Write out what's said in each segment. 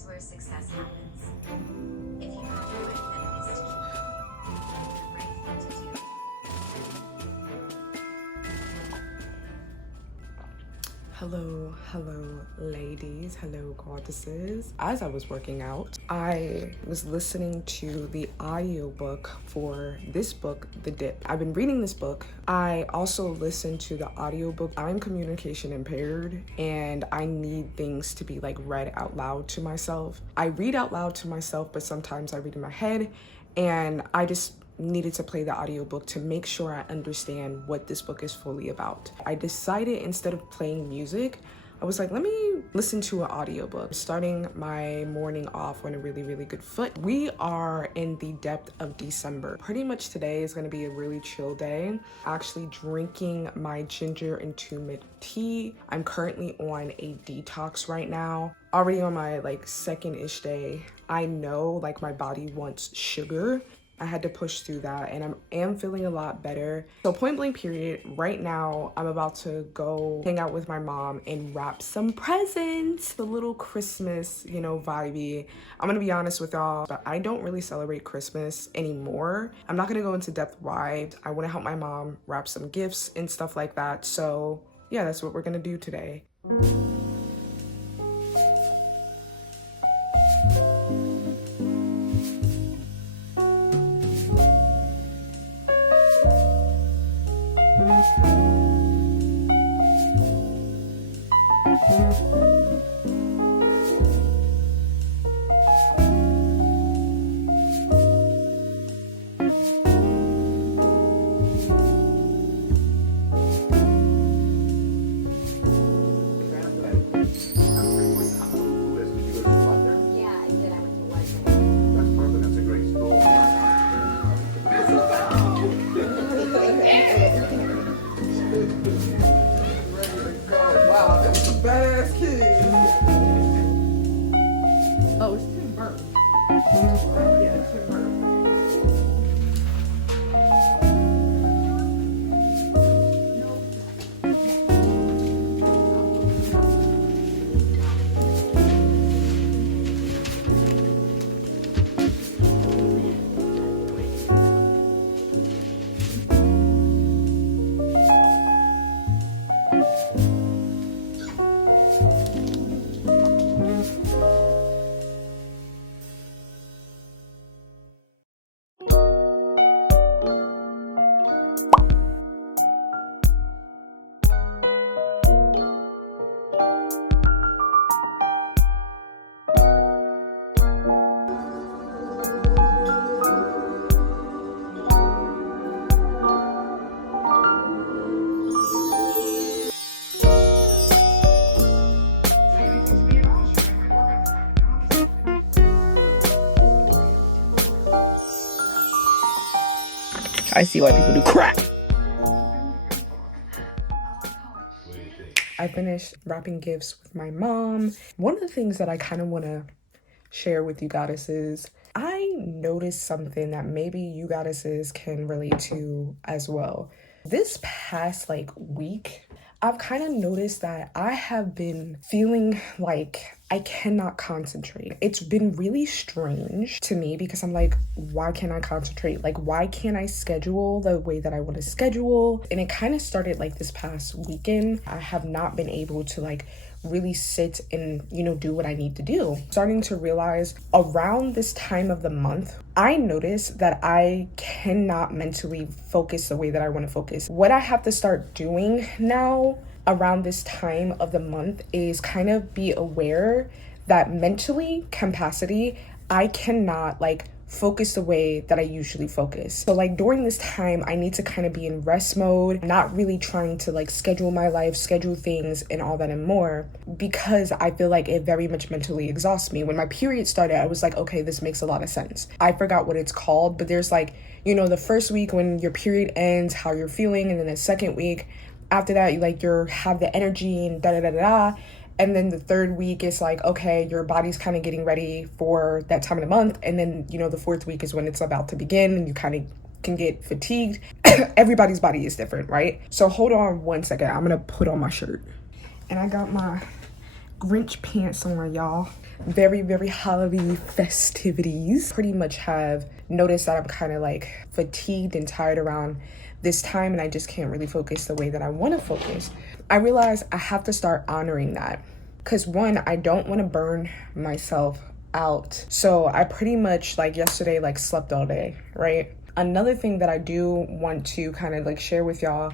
is where success happens. If you can do it, then it is the right thing to do. Hello ladies, hello goddesses. As I was working out, I was listening to the audiobook for this book, The Dip. I've been reading this book. I also listened to the audiobook. I'm communication impaired and I need things to be like read out loud to myself. I read out loud to myself, but sometimes I read in my head, and I just needed to play the audiobook to make sure I understand what this book is fully about. I decided instead of playing music, I was like, let me listen to an audiobook. Starting my morning off on a really good foot. We are in the depth of December. Pretty much today is gonna be a really chill day. Actually drinking my ginger and turmeric tea. I'm currently on a detox right now. Already on my second-ish day. I know my body wants sugar. I had to push through that, and I am feeling a lot better. So point blank period, right now I'm about to go hang out with my mom and wrap some presents. The little Christmas, vibey. I'm gonna be honest with y'all, but I don't really celebrate Christmas anymore. I'm not gonna go into depth why. I wanna help my mom wrap some gifts and stuff like that. So yeah, that's what we're gonna do today. Oh, it's Tim Burton. Yeah, it's Tim Burton. I see why people do crack. I finished wrapping gifts with my mom. One of the things that I kind of want to share with you goddesses, I noticed something that maybe you goddesses can relate to as well. This past week, I've kind of noticed that I have been feeling like I cannot concentrate. It's been really strange to me because I'm like, why can't I concentrate? Why can't I schedule the way that I want to schedule? And it kind of started this past weekend. I have not been able to really sit and, do what I need to do. Starting to realize around this time of the month, I notice that I cannot mentally focus the way that I want to focus. What I have to start doing now around this time of the month is kind of be aware that mentally capacity, I cannot focus the way that I usually focus. So during this time, I need to kind of be in rest mode, not really trying to schedule my life, schedule things and all that and more, because I feel like it very much mentally exhausts me. When my period started, I was like, okay, this makes a lot of sense. I forgot what it's called, but there's the first week when your period ends, how you're feeling, and then the second week after that, you have the energy and da-da-da-da-da. And then the third week is okay, your body's kind of getting ready for that time of the month. And then, the fourth week is when it's about to begin and you kind of can get fatigued. Everybody's body is different, right? So hold on one second. I'm going to put on my shirt. And I got my Grinch pants on, y'all. Very, very holiday festivities. Pretty much have noticed that I'm kind of like fatigued and tired around this time, and I just can't really focus the way that I want to focus. I realize I have to start honoring that, because one, I don't want to burn myself out. So I pretty much, like yesterday, like slept all day, right? Another thing that I do want to kind of like share with y'all,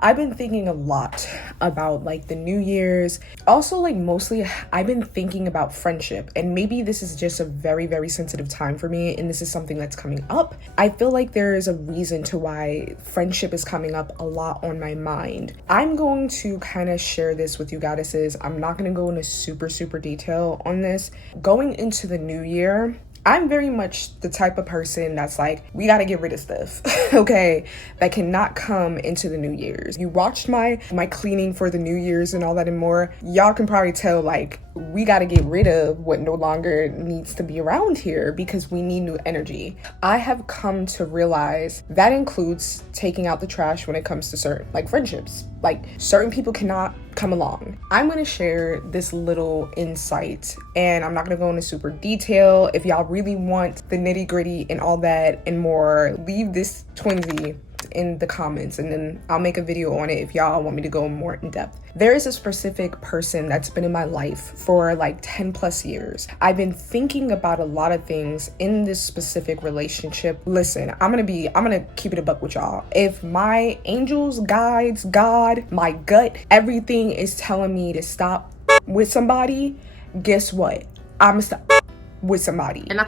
I've been thinking a lot about like the New Year's. Also, like mostly I've been thinking about friendship, and maybe this is just a very, very sensitive time for me, and this is something that's coming up. I feel like there is a reason to why friendship is coming up a lot on my mind. I'm going to kind of share this with you goddesses. I'm not going to go into super detail on this. Going into the new year, I'm very much the type of person that's like, we gotta get rid of stuff, okay, that cannot come into the New Year's. You watched my cleaning for the New Year's and all that and more. Y'all can probably tell, like, we gotta get rid of what no longer needs to be around here because we need new energy. I have come to realize that includes taking out the trash when it comes to certain, like, friendships. Like, certain people cannot come along. I'm gonna share this little insight, and I'm not gonna go into super detail. If y'all really want the nitty gritty and all that and more, leave this twinsy in the comments, and then I'll make a video on it if y'all want me to go more in depth. There is a specific person that's been in my life for like 10 plus years. I've been thinking about a lot of things in this specific relationship. Listen, I'm gonna keep it a buck with y'all. If my angels, guides, God, my gut, everything is telling me to stop with somebody, guess what? I'm gonna stop with somebody. And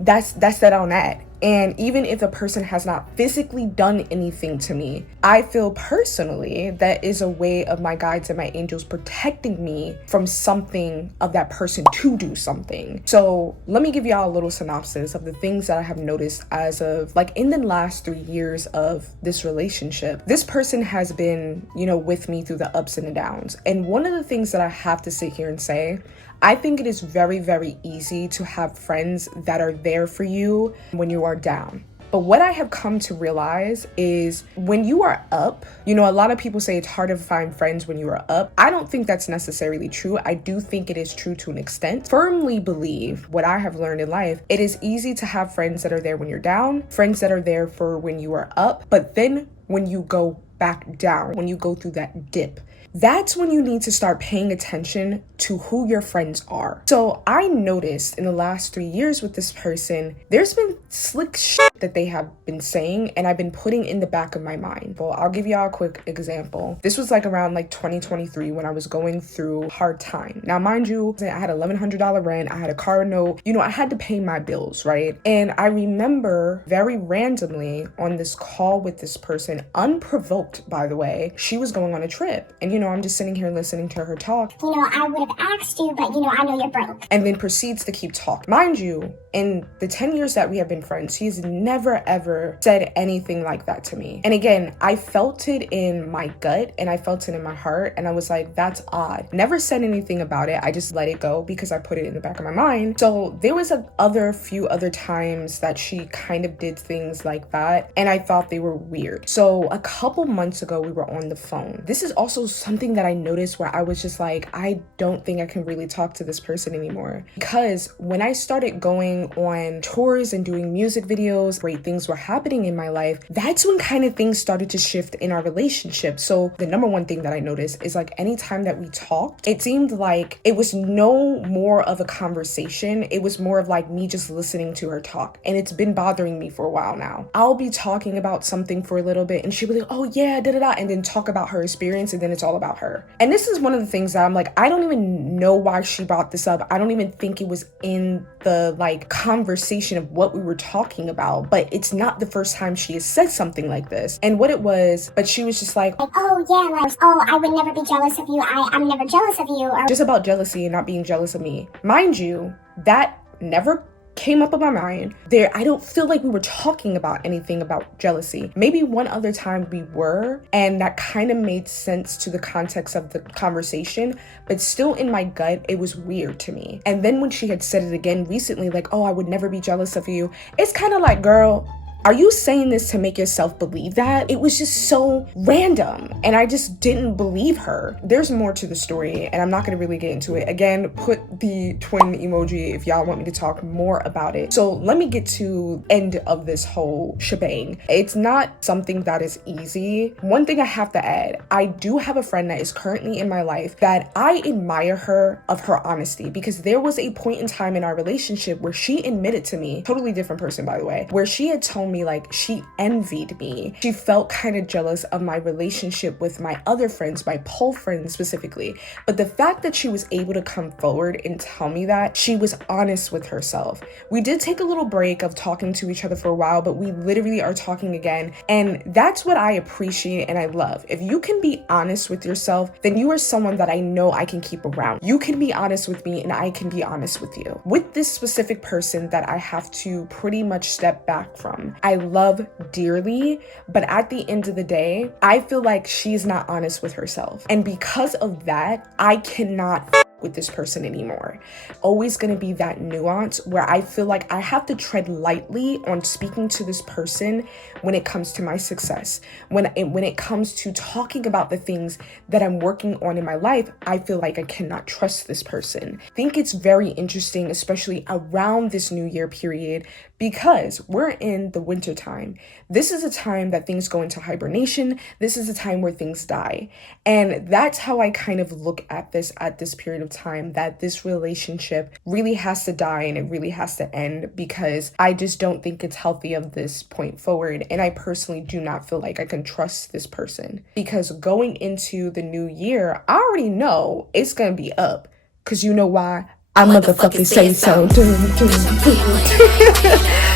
that's that on that. And even if the person has not physically done anything to me, I feel personally that is a way of my guides and my angels protecting me from something of that person to do something. So let me give y'all a little synopsis of the things that I have noticed as of like in the last 3 years of this relationship. This person has been, with me through the ups and the downs. And one of the things that I have to sit here and say, I think it is very, very easy to have friends that are there for you when you are down. But what I have come to realize is when you are up, a lot of people say it's hard to find friends when you are up. I don't think that's necessarily true. I do think it is true to an extent. Firmly believe what I have learned in life. It is easy to have friends that are there when you're down, friends that are there for when you are up, but then when you go back down, when you go through that dip, that's when you need to start paying attention to who your friends are. So I noticed in the last 3 years with this person, there's been slick shit that they have been saying, and I've been putting in the back of my mind. Well, I'll give y'all a quick example. This was like around like 2023 when I was going through hard time. Now, mind you, I had $1,100 rent, I had a car note, I had to pay my bills, right? And I remember very randomly on this call with this person, unprovoked, by the way, she was going on a trip. And I'm just sitting here listening to her talk. I would have asked you, but I know you're broke. And then proceeds to keep talking. Mind you, in the 10 years that we have been friends, he's never ever said anything like that to me. And again, I felt it in my gut and I felt it in my heart. And I was like, that's odd. Never said anything about it. I just let it go because I put it in the back of my mind. So there was a few other times that she kind of did things like that. And I thought they were weird. So a couple months ago, we were on the phone. This is also something that I noticed where I was just like, I don't think I can really talk to this person anymore. Because when I started going on tours and doing music videos, great things were happening in my life, that's when kind of things started to shift in our relationship. So the number one thing that I noticed is like anytime that we talked, it seemed like it was no more of a conversation. It was more of like me just listening to her talk. And it's been bothering me for a while now. I'll be talking about something for a little bit and she'll be like, oh yeah, da-da-da, and then talk about her experience, and then it's all about her. And this is one of the things that I'm like, I don't even know why she brought this up. I don't even think it was in the like conversation of what we were talking about, but it's not the first time she has said something like this. And what it was, but she was just like, oh yeah, I would never be jealous of you. I'm never jealous of you. Or just about jealousy and not being jealous of me. Mind you, that never came up in my mind. I don't feel like we were talking about anything about jealousy. Maybe one other time we were, and that kind of made sense to the context of the conversation, but still in my gut, it was weird to me. And then when she had said it again recently, like, oh, I would never be jealous of you, it's kind of like, girl, Are you saying this to make yourself believe that? It was just so random, and I just didn't believe her. There's more to the story, and I'm not gonna really get into it. Again, put the twin emoji if y'all want me to talk more about it. So let me get to end of this whole shebang. It's not something that is easy. One thing I have to add, I do have a friend that is currently in my life that I admire her of her honesty, because there was a point in time in our relationship where she admitted to me, totally different person by the way, where she had told me like she envied me. She felt kind of jealous of my relationship with my other friends, my pole friends specifically. But the fact that she was able to come forward and tell me that, she was honest with herself. We did take a little break of talking to each other for a while, but we literally are talking again. And that's what I appreciate and I love. If you can be honest with yourself, then you are someone that I know I can keep around. You can be honest with me and I can be honest with you. With this specific person that I have to pretty much step back from, I love dearly, but at the end of the day, I feel like she's not honest with herself. And because of that, I cannot with this person anymore. Always gonna be that nuance where I feel like I have to tread lightly on speaking to this person when it comes to my success. When it comes to talking about the things that I'm working on in my life, I feel like I cannot trust this person. I think it's very interesting, especially around this new year period, because we're in the winter time. This is a time that things go into hibernation. This is a time where things die. And that's how I kind of look at this period of time, that this relationship really has to die and it really has to end, because I just don't think it's healthy of this point forward. And I personally do not feel like I can trust this person, because going into the new year, I already know it's going to be up. Because you know why? I motherfucking say so.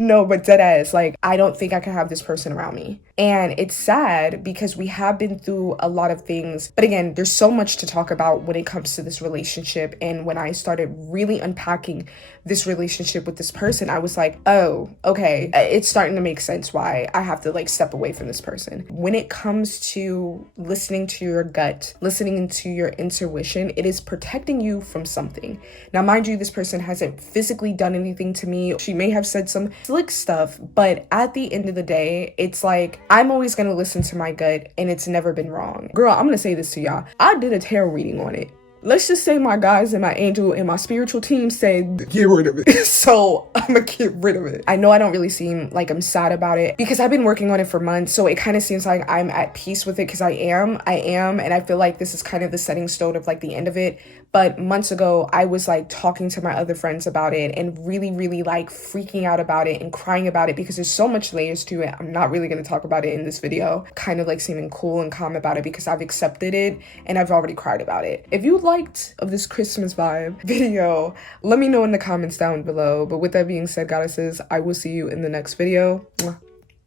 No, but dead ass, like, I don't think I can have this person around me. And it's sad because we have been through a lot of things. But again, there's so much to talk about when it comes to this relationship. And when I started really unpacking this relationship with this person, I was like, oh, okay, it's starting to make sense why I have to like step away from this person. When it comes to listening to your gut, listening to your intuition, it is protecting you from something. Now, mind you, this person hasn't physically done anything to me. She may have said some slick stuff, but at the end of the day, it's like, I'm always going to listen to my gut, and it's never been wrong. Girl, I'm going to say this to y'all. I did a tarot reading on it. Let's just say my guys and my angel and my spiritual team said, get rid of it. So I'm gonna get rid of it. I know I don't really seem like I'm sad about it because I've been working on it for months. So it kind of seems like I'm at peace with it because I am. And I feel like this is kind of the setting stone of like the end of it. But months ago, I was like talking to my other friends about it and really, really like freaking out about it and crying about it because there's so much layers to it. I'm not really going to talk about it in this video. Kind of like seeming cool and calm about it because I've accepted it and I've already cried about it. If you liked of this Christmas vibe video, let me know in the comments down below. But with that being said, goddesses, I will see you in the next video.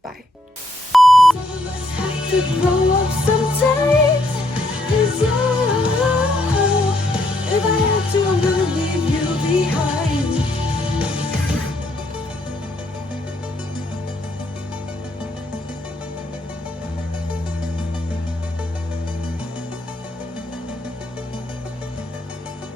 Bye.